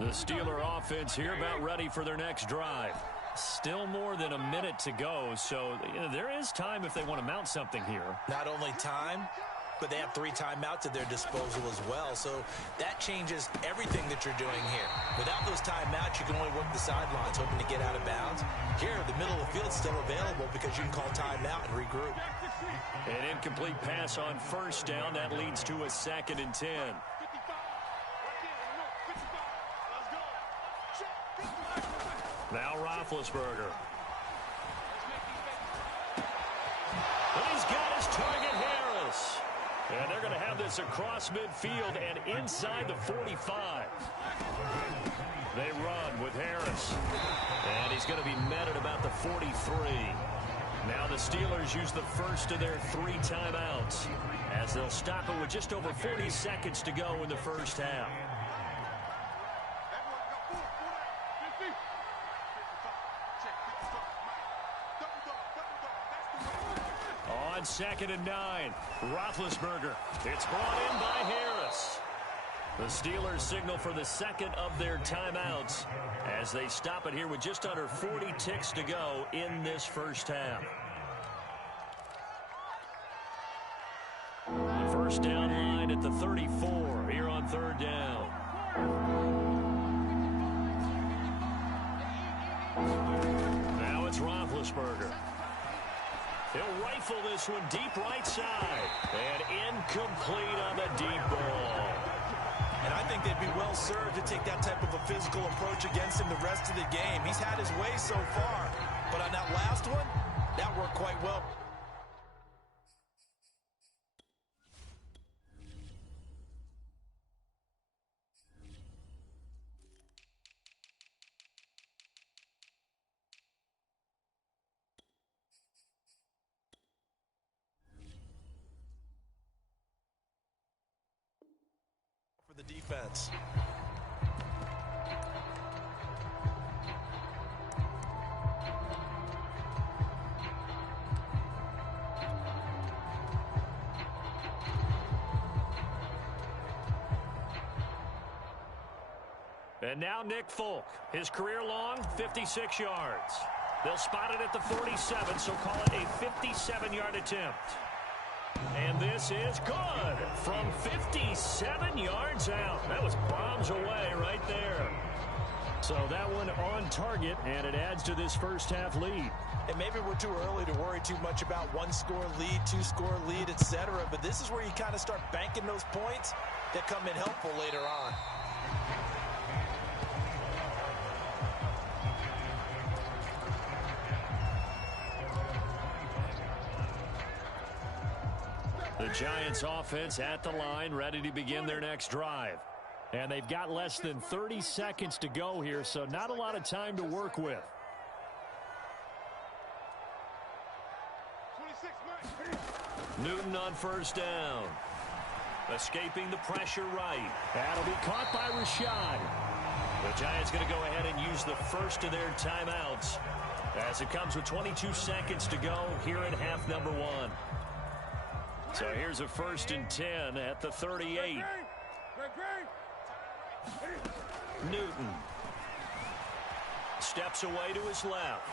The Steeler offense here about ready for their next drive. Still more than a minute to go, so there is time if they want to mount something here. Not only time, but they have 3 timeouts at their disposal as well, so that changes everything that you're doing here. Without those timeouts, you can only work the sidelines, hoping to get out of bounds. Here, the middle of the field is still available because you can call timeout and regroup. An incomplete pass on 1st down. That leads to a 2nd and 10. Now Roethlisberger. And he's got his target, Harris. And they're going to have this across midfield and inside the 45. They run with Harris. And he's going to be met at about the 43. Now the Steelers use the first of their 3 timeouts as they'll stop it with just over 40 seconds to go in the first half. On 2nd and 9, Roethlisberger. It's brought in by Harris. The Steelers signal for the 2nd of their timeouts as they stop it here with just under 40 ticks to go in this first half. The first down line at the 34 here on 3rd down. Now it's Roethlisberger. He'll rifle this one deep right side. And incomplete on the deep ball. And I think they'd be well served to take that type of a physical approach against him the rest of the game. He's had his way so far. But on that last one, that worked quite well. defense. And now Nick Folk, his career long, 56 yards. They'll spot it at the 47, so call it a 57-yard attempt. And this is good from 57 yards out. That was bombs away right there. So that one on target, and it adds to this first half lead. And maybe we're too early to worry too much about one-score lead, two-score lead, etc. But this is where you kind of start banking those points that come in helpful later on. The Giants offense at the line, ready to begin their next drive. And they've got less than 30 seconds to go here, so not a lot of time to work with. 26, Newton on first down. Escaping the pressure right. That'll be caught by Rashad. The Giants going to go ahead and use the first of their timeouts as it comes with 22 seconds to go here at half number one. So here's a 1st and 10 at the 38. Newton steps away to his left.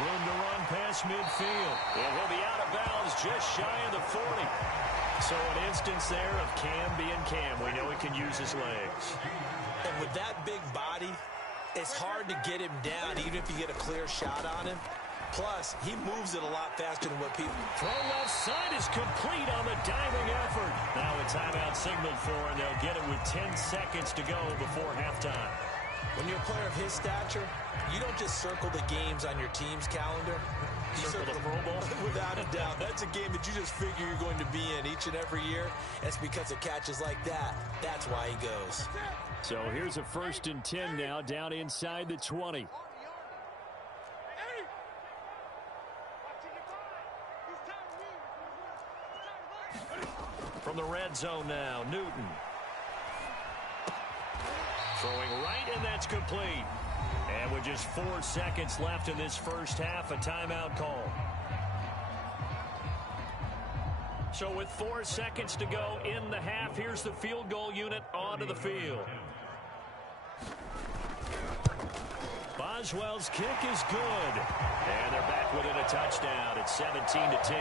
Room to run past midfield. And he'll be out of bounds just shy of the 40. So an instance there of Cam being Cam. We know he can use his legs. And with that big body, it's hard to get him down even if you get a clear shot on him. Plus, he moves it a lot faster than what people... Throw left side is complete on the diving effort. Now a timeout signaled for, and they'll get it with 10 seconds to go before halftime. When you're a player of his stature, you don't just circle the games on your team's calendar. You Circle the Pro Bowl? Without a doubt. That's a game that you just figure you're going to be in each and every year. It's because of catches like that. That's why he goes. So here's a 1st and 10 now, down inside the 20. From the red zone now, Newton. Throwing right, and that's complete. And with just 4 seconds left in this first half, a timeout call. So with 4 seconds to go in the half, here's the field goal unit onto the field. Boswell's kick is good. And they're back within a touchdown. It's 17-10.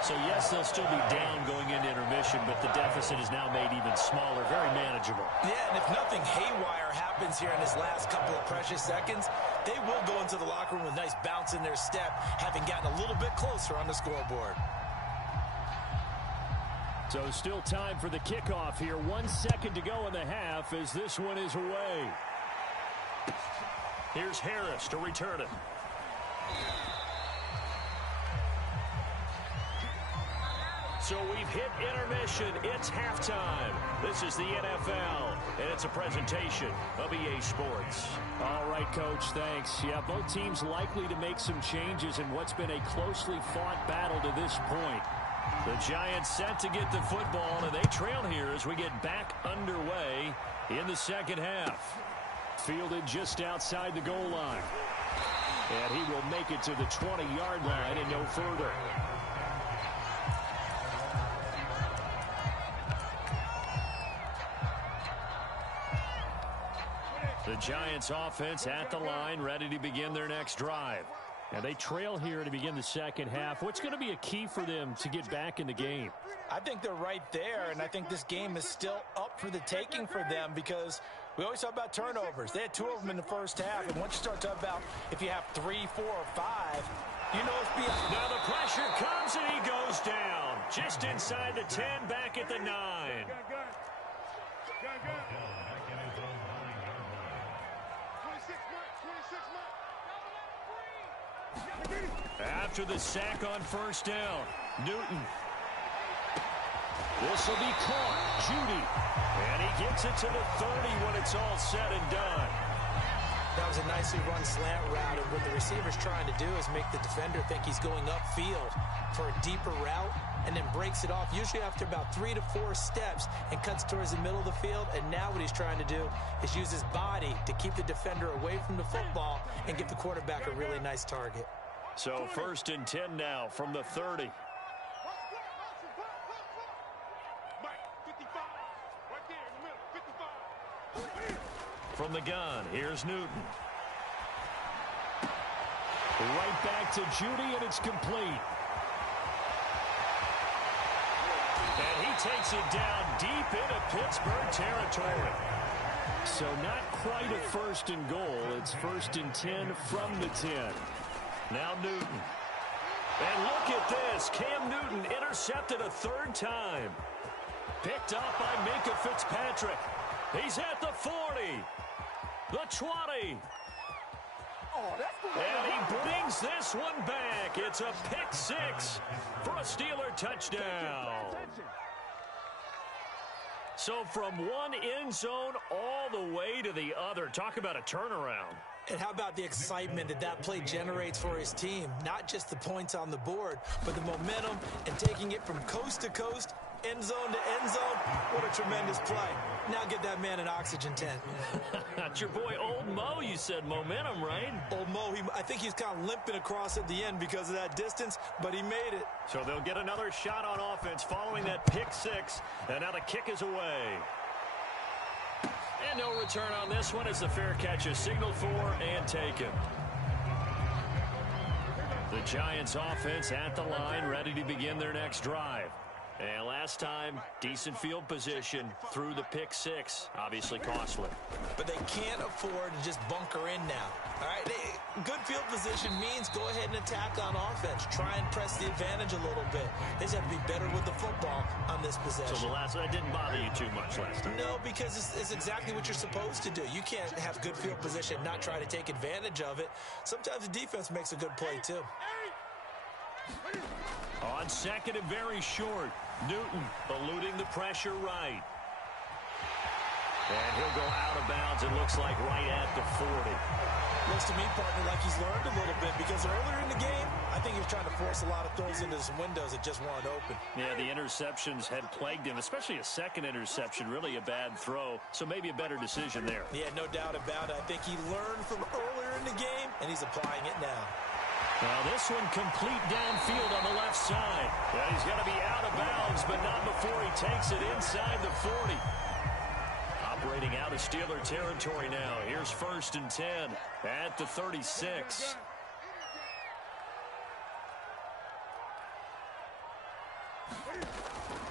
So, yes, they'll still be down going into intermission, but the deficit is now made even smaller, very manageable. Yeah, and if nothing haywire happens here in his last couple of precious seconds, they will go into the locker room with a nice bounce in their step, having gotten a little bit closer on the scoreboard. So still time for the kickoff here. 1 second to go in the half as this one is away. Here's Harris to return it. So we've hit intermission. It's halftime. This is the NFL, and it's a presentation of EA Sports. All right, Coach, thanks. Yeah, both teams likely to make some changes in what's been a closely fought battle to this point. The Giants set to get the football, and they trail here as we get back underway in the second half. Fielded just outside the goal line. And he will make it to the 20-yard line and no further. The Giants offense at the line, ready to begin their next drive. And they trail here to begin the second half. What's going to be a key for them to get back in the game? I think they're right there, and I think this game is still up for the taking for them because we always talk about turnovers. They had 2 of them in the first half, and once you start talking about if you have 3, 4, or 5, you know it's beyond. Now the pressure comes, and he goes down. Just inside the 10, back at the 9. After the sack on first down, Newton. This will be caught. Judy. And he gets it to the 30 when it's all said and done. That was a nicely run slant route, and what the receiver's trying to do is make the defender think he's going upfield for a deeper route, and then breaks it off, usually after about 3 to 4 steps, and cuts towards the middle of the field. And now what he's trying to do is use his body to keep the defender away from the football and give the quarterback a really nice target. So 1st and 10 now from the 30. From the gun, here's Newton. Right back to Judy, and it's complete. And he takes it down deep into Pittsburgh territory. So not quite a 1st and goal. It's 1st and 10 from the 10. Now Newton. And look at this. Cam Newton intercepted a 3rd time. Picked up by Minka Fitzpatrick. He's at the 40. The 20. And he brings this one back. It's a pick 6 for a Steeler touchdown. So from one end zone all the way to the other. Talk about a turnaround. And how about the excitement that play generates for his team? Not just the points on the board, but the momentum and taking it from coast to coast, end zone to end zone. What a tremendous play. Now get that man an oxygen tent. That's your boy Old Mo. You said momentum, right? Old Mo, I think he's kind of limping across at the end because of that distance, but he made it. So they'll get another shot on offense following that pick 6. And now the kick is away. And no return on this one as the fair catch is signaled for and taken. The Giants offense at the line, ready to begin their next drive. And last time, decent field position through the pick 6. Obviously costly. But they can't afford to just bunker in now. All right, good field position means go ahead and attack on offense. Try and press the advantage a little bit. They just have to be better with the football on this possession. So the last one didn't bother you too much last time? No, because it's exactly what you're supposed to do. You can't have good field position and not try to take advantage of it. Sometimes the defense makes a good play, too. On 2nd and very short, Newton eluding the pressure right. And he'll go out of bounds, it looks like right at the 40. Looks to me, partner, like he's learned a little bit because earlier in the game, I think he was trying to force a lot of throws into some windows that just weren't open. Yeah, the interceptions had plagued him, especially a 2nd interception, really a bad throw. So maybe a better decision there. Yeah, no doubt about it. I think he learned from earlier in the game, and he's applying it now. Now this one complete downfield on the left side. Yeah, he's got to be out of bounds, but not before he takes it inside the 40. Operating out of Steeler territory now. Here's 1st and 10 at the 36.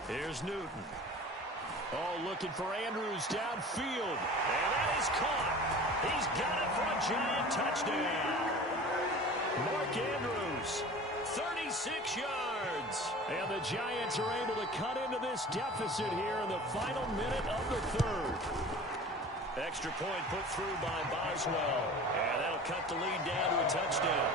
Here's Newton. Oh, looking for Andrews downfield. And that is caught. He's got it for a giant touchdown. Mark Andrews, 36 yards. And the Giants are able to cut into this deficit here in the final minute of the 3rd. Extra point put through by Boswell. And that'll cut the lead down to a touchdown.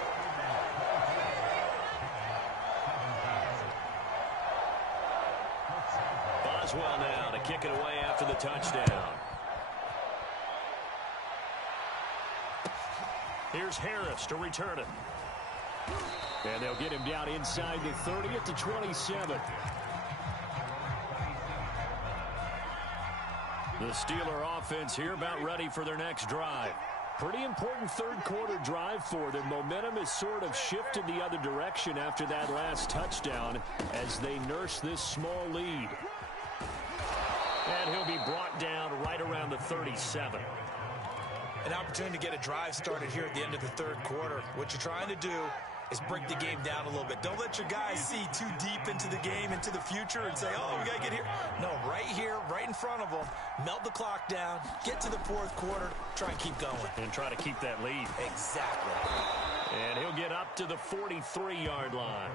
Boswell now to kick it away after the touchdown. Here's Harris to return it. And they'll get him down inside the 30 at the 27. The Steeler offense here about ready for their next drive. Pretty important 3rd quarter drive for them. Momentum has sort of shifted the other direction after that last touchdown as they nurse this small lead. And he'll be brought down right around the 37. An opportunity to get a drive started here at the end of the 3rd quarter. What you're trying to do is break the game down a little bit. Don't let your guys see too deep into the game, into the future, and say, oh, we got to get here. No, right here, right in front of them, melt the clock down, get to the 4th quarter, try and keep going. And try to keep that lead. Exactly. And he'll get up to the 43-yard line.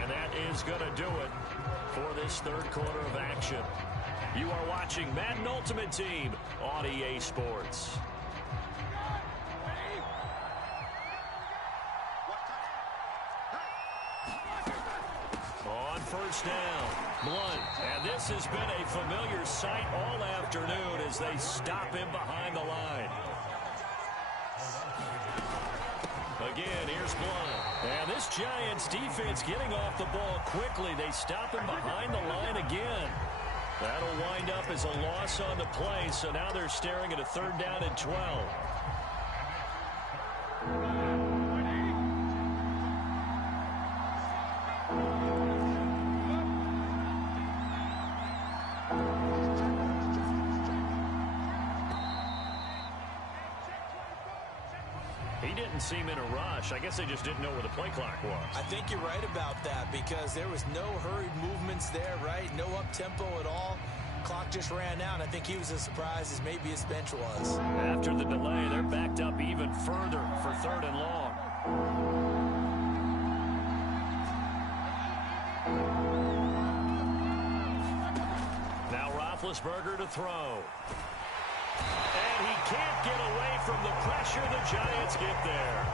And that is going to do it for this 3rd quarter of action. You are watching Madden Ultimate Team on EA Sports. first down. Blunt. And this has been a familiar sight all afternoon as they stop him behind the line. Again, here's Blunt. And this Giants defense getting off the ball quickly. They stop him behind the line again. That'll wind up as a loss on the play, so now they're staring at a 3rd down and 12. He didn't seem in a rush. I guess they just didn't know where the play clock was. I think you're right about that because there was no hurried movements there, right? No up-tempo at all. Clock just ran out. I think he was as surprised as maybe his bench was. After the delay, they're backed up even further for 3rd and long. Now Roethlisberger to throw. And he can't get away from the pressure. The Giants get there.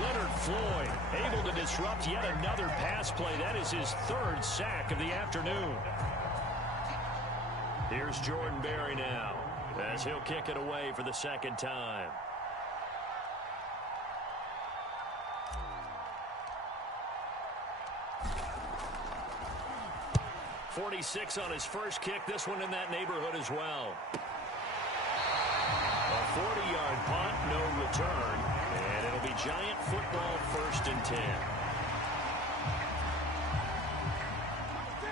Leonard Floyd able to disrupt yet another pass play. That is his 3rd sack of the afternoon. Here's Jordan Berry now as he'll kick it away for the 2nd time. .46 on his first kick. This one in that neighborhood as well. A 40-yard punt, no return. And it'll be Giant football 1st and 10.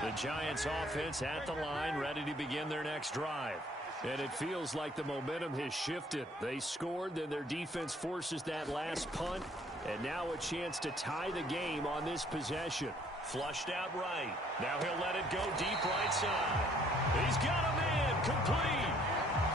The Giants offense at the line, ready to begin their next drive. And it feels like the momentum has shifted. They scored, then their defense forces that last punt. And now a chance to tie the game on this possession. Flushed out right. Now he'll let it go deep right side. He's got a man complete.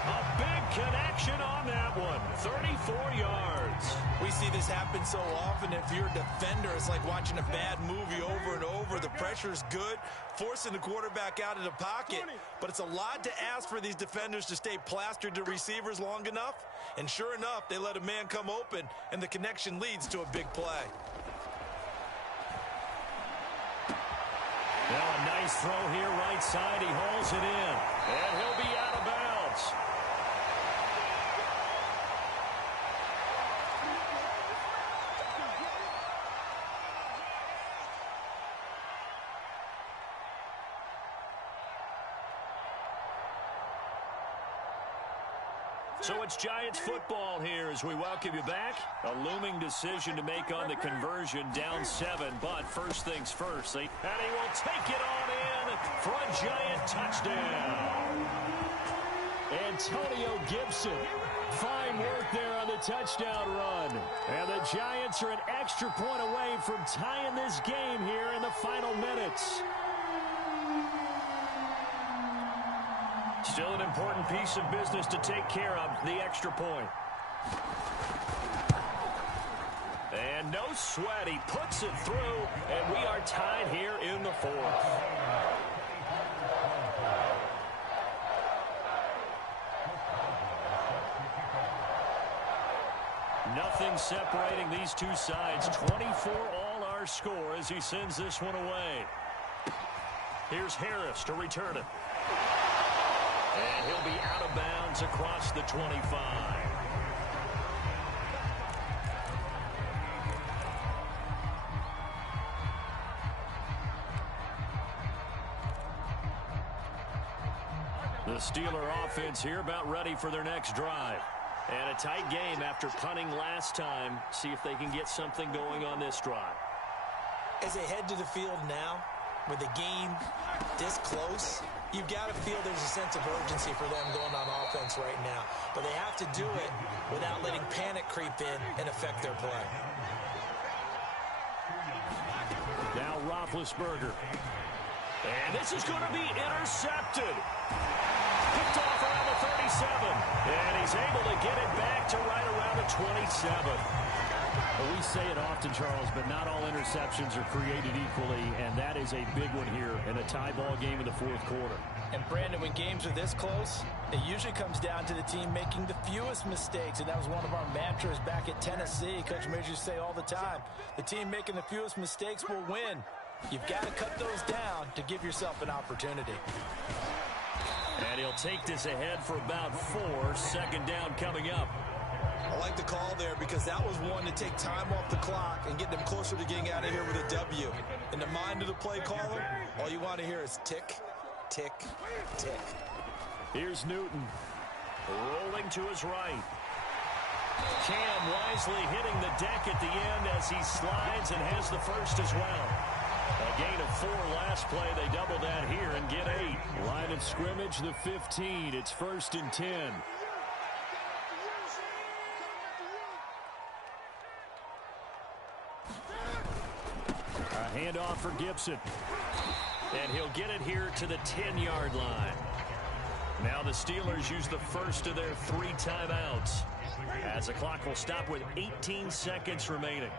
A big connection on that one. 34 yards. We see this happen so often. If you're a defender, it's like watching a bad movie over and over. The pressure's good, forcing the quarterback out of the pocket. But it's a lot to ask for these defenders to stay plastered to receivers long enough. And sure enough, they let a man come open, and the connection leads to a big play. Now a nice throw here right side. He hauls it in. And he'll be out of bounds. So it's Giants football here as we welcome you back. A looming decision to make on the conversion, down 7. But first things first. And he will take it on in for a Giant touchdown. Antonio Gibson. Fine work there on the touchdown run. And the Giants are an extra point away from tying this game here in the final minutes. Still an important piece of business to take care of, the extra point. And no sweat, he puts it through, and we are tied here in the 4th. Nothing separating these two sides. 24 all our score as he sends this one away. Here's Harris to return it. And he'll be out of bounds across the 25. The Steeler offense here about ready for their next drive. And a tight game after punting last time. See if they can get something going on this drive. As they head to the field now, with the game this close, you've got to feel there's a sense of urgency for them going on offense right now. But they have to do it without letting panic creep in and affect their play. Now Roethlisberger. And this is going to be intercepted. Picked off around the 37. And he's able to get it back to right around the 27. Well, we say it often, Charles, but not all interceptions are created equally, and that is a big one here in a tie ball game in the 4th quarter. And, Brandon, when games are this close, it usually comes down to the team making the fewest mistakes, and that was one of our mantras back at Tennessee. Coach Majors say all the time, the team making the fewest mistakes will win. You've got to cut those down to give yourself an opportunity. And he'll take this ahead for about 4. Second down coming up. I like the call there because that was one to take time off the clock and get them closer to getting out of here with a W. In the mind of the play caller, all you want to hear is tick, tick, tick. Here's Newton. Rolling to his right. Cam wisely hitting the deck at the end as he slides and has the first as well. A gain of 4 last play. They double that here and get 8. Line of scrimmage, the 15. It's 1st and 10. A handoff for Gibson. And he'll get it here to the 10-yard line. Now the Steelers use the first of their 3 timeouts, as the clock will stop with 18 seconds remaining.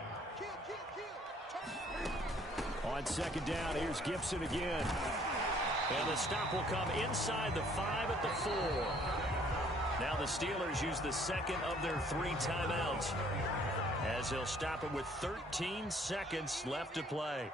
On second down, here's Gibson again. And the stop will come inside the 5 at the 4. Now the Steelers use the second of their 3 timeouts, as they'll stop it with 13 seconds left to play.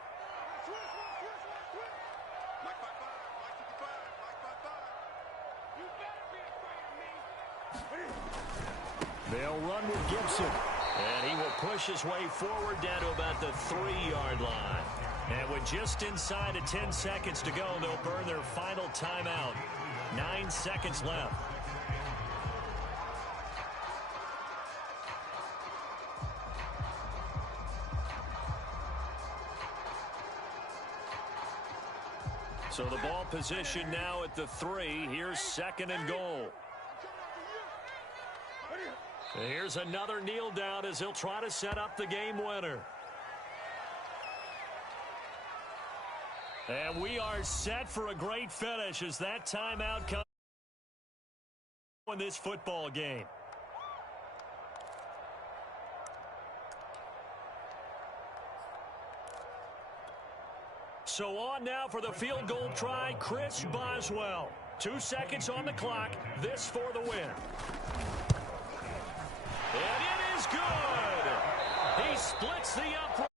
They'll run with Gibson. And he will push his way forward down to about the 3-yard line. And with just inside of 10 seconds to go, they'll burn their final timeout. 9 seconds left. So the ball position now at the 3. Here's 2nd and goal. Here's another kneel down as he'll try to set up the game winner. And we are set for a great finish as that timeout comes in this football game. So on now for the field goal try, Chris Boswell. 2 seconds on the clock. This for the win. And it is good. He splits the upright.